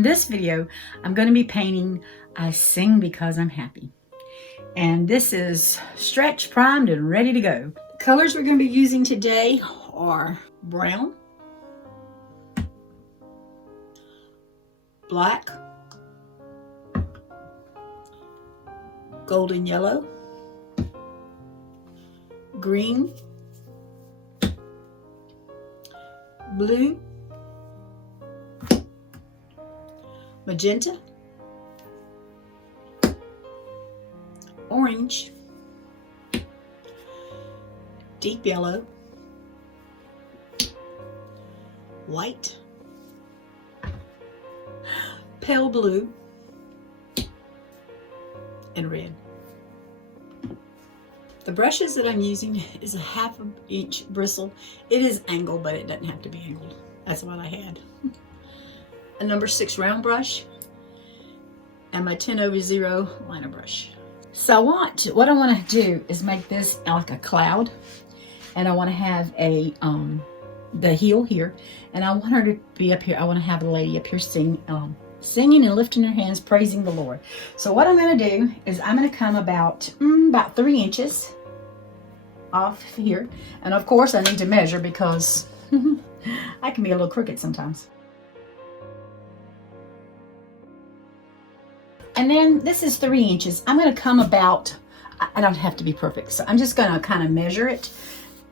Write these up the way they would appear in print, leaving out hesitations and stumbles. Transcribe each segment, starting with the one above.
in this video, I'm going to be painting I Sing Because I'm Happy. And this is stretch, primed, and ready to go. The colors we're going to be using today are brown, black, golden yellow, green, blue, magenta, orange, deep yellow, white, pale blue, and red. The brushes that I'm using is a 1/2 inch bristle. It is angled, but it doesn't have to be angled. That's what I had. A number 6 round brush and my 10/0 liner brush. So what I want to do is make this like a cloud, and I want to have a the heel here, and I want her to be up here. I want to have a lady up here singing and lifting her hands, praising the Lord. So what I'm going to do is I'm going to come about 3 inches off here, and of course I need to measure because I can be a little crooked sometimes. And then this is 3 inches. I'm going to come about, I don't have to be perfect, so I'm just going to kind of measure it.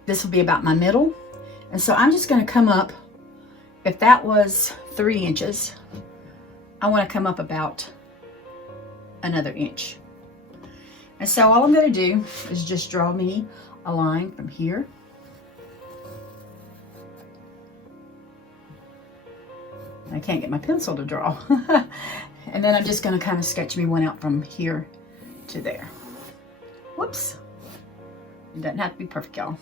This will be about my middle. And so I'm just going to come up, if that was 3 inches, I want to come up about another inch. And so all I'm going to do is just draw me a line from here. I can't get my pencil to draw. And then I'm just going to kind of sketch me one out from here to there. Whoops. It doesn't have to be perfect, y'all.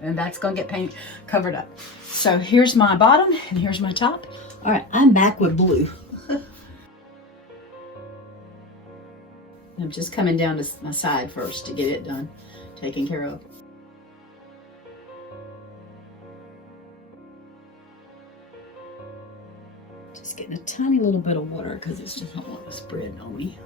And that's going to get paint covered up. So here's my bottom and here's my top. All right, I'm back with blue. I'm just coming down to my side first to get it done, taken care of. Just getting a tiny little bit of water because it's just not want to spread on me.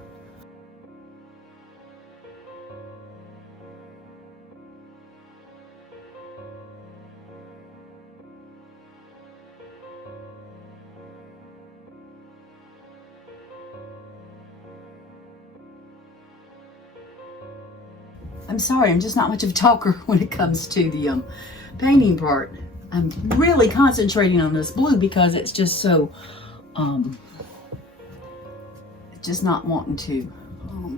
I'm sorry, I'm just not much of a talker when it comes to the painting part. I'm really concentrating on this blue because it's just so, just not wanting to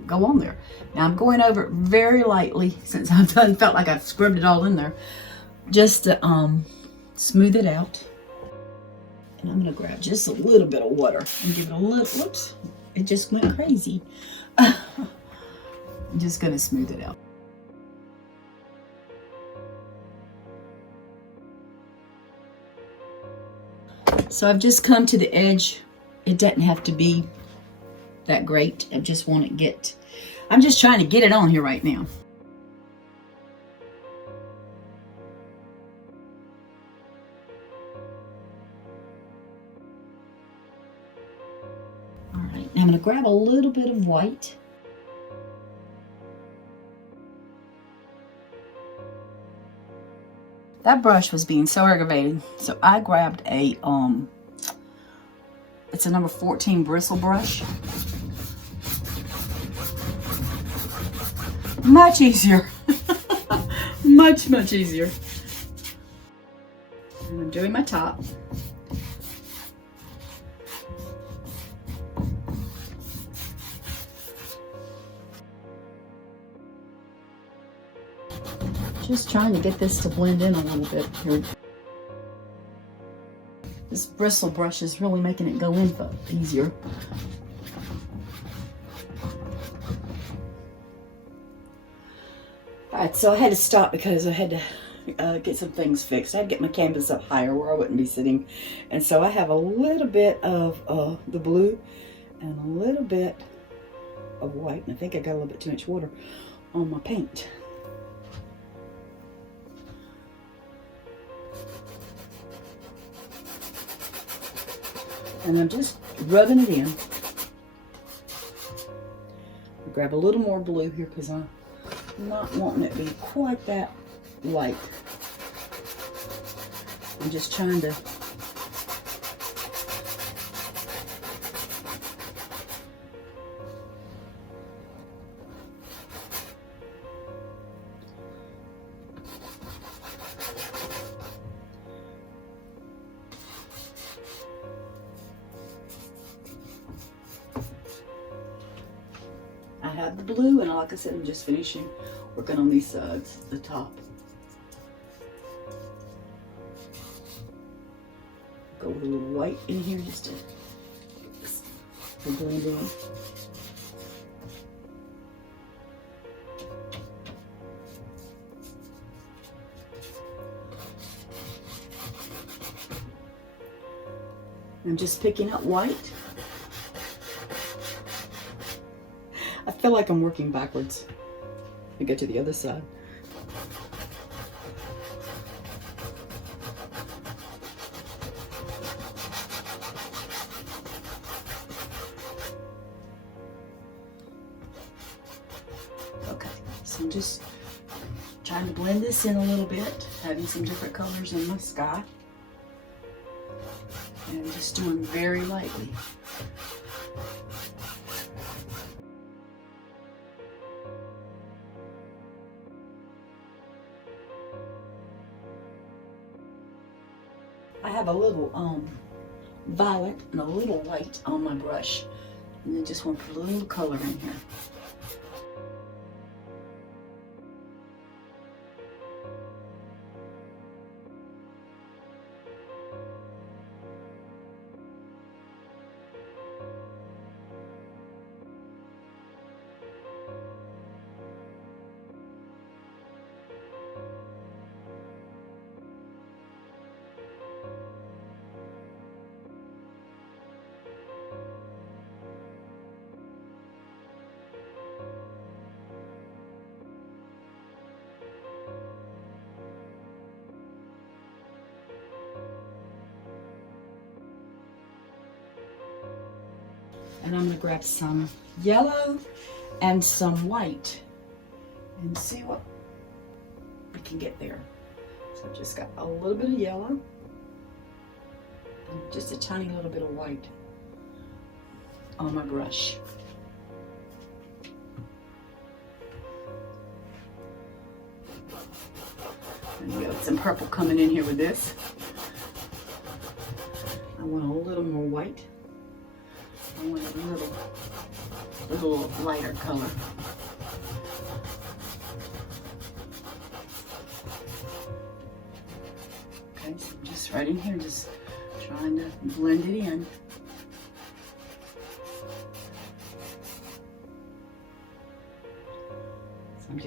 go on there. Now I'm going over it very lightly since I've felt like I've scrubbed it all in there, just to smooth it out. And I'm gonna grab just a little bit of water and give it a little, whoops, it just went crazy. I'm just gonna smooth it out. So I've just come to the edge. It doesn't have to be that great. I just want to get, I'm just trying to get it on here right now. All right, now I'm going to grab a little bit of white. That brush was being so aggravating, so I grabbed a it's a number 14 bristle brush. Much easier. much easier. And I'm doing my top. Just trying to get this to blend in a little bit here. This bristle brush is really making it go in easier. Alright, so I had to stop because I had to get some things fixed. I had to get my canvas up higher where I wouldn't be sitting. And so I have a little bit of the blue and a little bit of white. And I think I got a little bit too much water on my paint. And I'm just rubbing it in. Grab a little more blue here because I'm not wanting it to be quite that light. I'm just trying to I have the blue, and like I said, I'm just finishing working on these sides, the top. Go with a little white in here just to blend in. I'm just picking up white. I feel like I'm working backwards. I get to the other side. Okay, so I'm just trying to blend this in a little bit, having some different colors in my sky. And I'm just doing very lightly. I have a little violet and a little white on my brush, and I just want to put a little color in here. And I'm going to grab some yellow and some white and see what we can get there. So I've just got a little bit of yellow and just a tiny little bit of white on my brush. And we got some purple coming in here with this. I want a little more white. I want a little lighter color. Okay, so I'm just right in here, just trying to blend it in.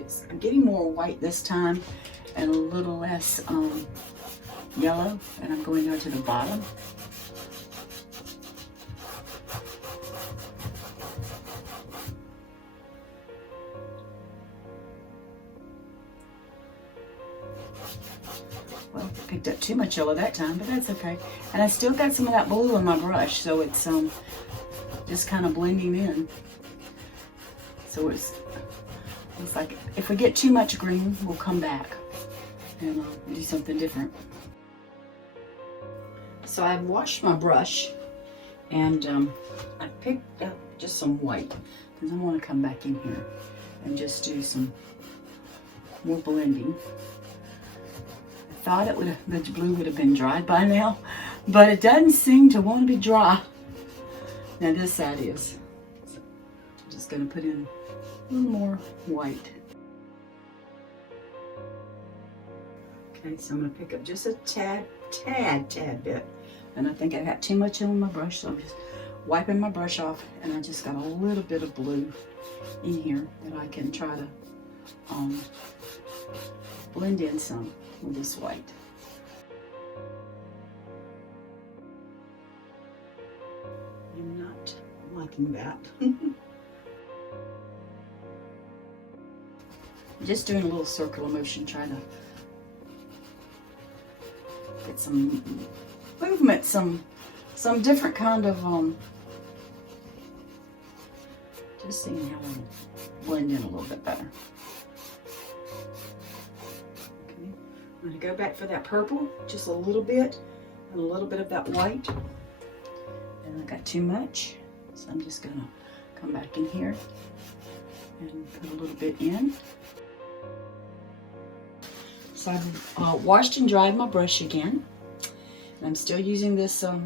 So I'm getting more white this time and a little less yellow, and I'm going down to the bottom. Well, I picked up too much yellow that time, but that's okay. And I still got some of that blue on my brush, so it's just kind of blending in. So it's like if we get too much green, we'll come back and do something different. So I've washed my brush, and I picked up just some white because I want to come back in here and just do some more blending. I thought the blue would have been dried by now, but it doesn't seem to want to be dry. Now this side is. So I'm just going to put in a little more white. Okay, so I'm going to pick up just a tad bit. And I think I got too much on my brush, so I'm just wiping my brush off, and I just got a little bit of blue in here that I can try to blend in some with this white. I'm not liking that. Just doing a little circular motion, trying to get some movement, some some different kind of, just seeing how it'll blend in a little bit better. Okay, I'm gonna go back for that purple, just a little bit, and a little bit of that white. And I got too much, so I'm just gonna come back in here and put a little bit in. So I've washed and dried my brush again. And I'm still using this, I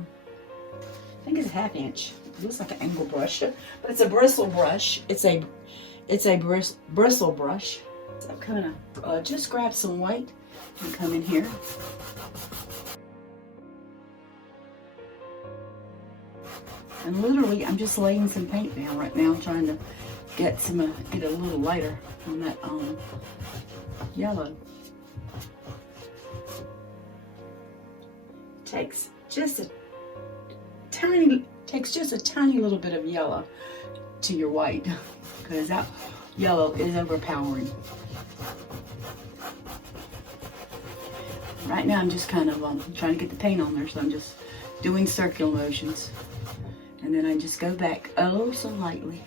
think it's a 1/2 inch. It looks like an angle brush, but it's a bristle brush. It's a bristle brush. So I'm gonna just grab some white and come in here. And literally, I'm just laying some paint down right now, trying to get get a little lighter on that yellow. Takes just a tiny little bit of yellow to your white, because that yellow is overpowering. Right now I'm just kind of trying to get the paint on there, so I'm just doing circular motions, and then I just go back oh so lightly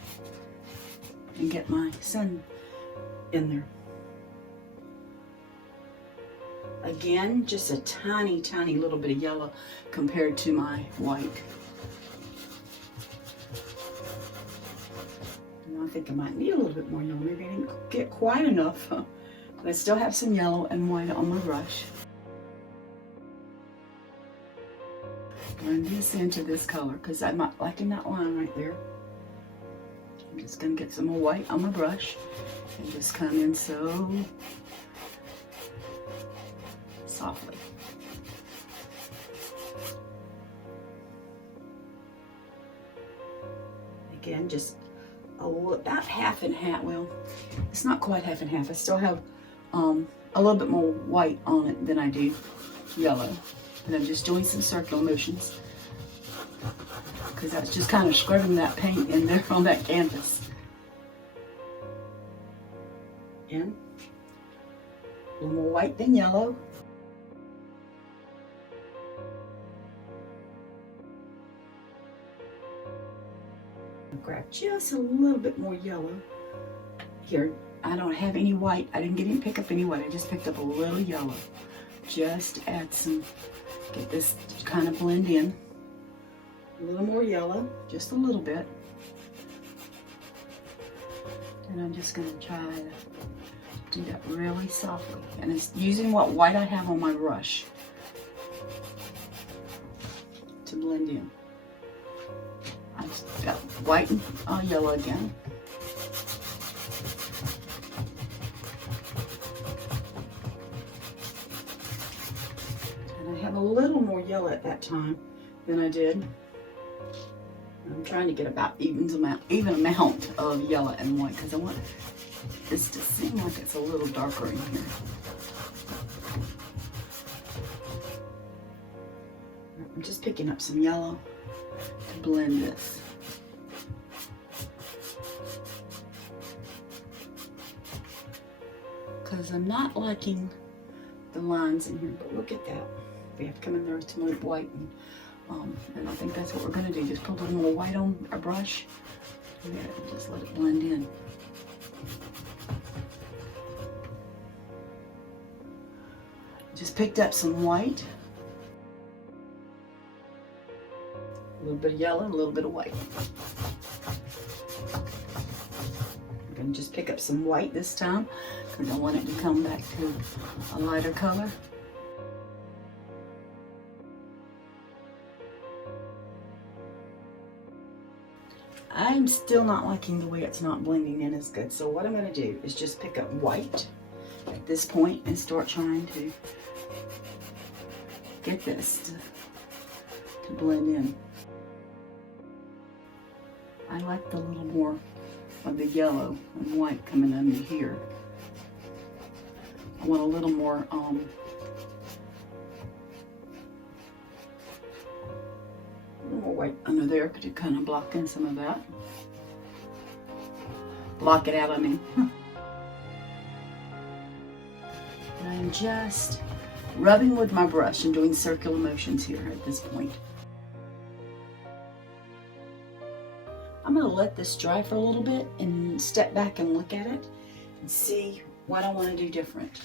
and get my sun in there. Again, just a tiny little bit of yellow compared to my white. And I think I might need a little bit more yellow. Maybe I didn't get quite enough, but I still have some yellow and white on my brush. Blend this into this color because I'm not liking that line right there. I'm just going to get some more white on my brush and just come in so softly. Again, just about 1/2 and 1/2. Well, it's not quite 1/2 and 1/2. I still have a little bit more white on it than I do yellow. And I'm just doing some circular motions because that's just kind of scrubbing that paint in there on that canvas. Again, a little more white than yellow. Grab just a little bit more yellow here. I don't have any white. I didn't pick up any white. I just picked up a little yellow. Just add some, get this to kind of blend in. A little more yellow, just a little bit. And I'm just going to try to do that really softly. And it's using what white I have on my brush to blend in. I've got white and yellow again. And I have a little more yellow at that time than I did. I'm trying to get about even amount of yellow and white because I want this to seem like it's a little darker in here. I'm just picking up some yellow to blend this. Because I'm not liking the lines in here, but look at that. We have to come in there with some white, and I think that's what we're going to do. Just put a little more white on our brush and just let it blend in. Just picked up some white. A little bit of yellow, a little bit of white. I'm going to just pick up some white this time because I want it to come back to a lighter color. I'm still not liking the way it's not blending in as good. So what I'm going to do is just pick up white at this point and start trying to get this to blend in. I like the little more of the yellow and white coming under here. I want a little more white under there to kind of block in some of that. Block it out, I mean. And I'm just rubbing with my brush and doing circular motions here at this point. I'm going to let this dry for a little bit and step back and look at it and see what I want to do different.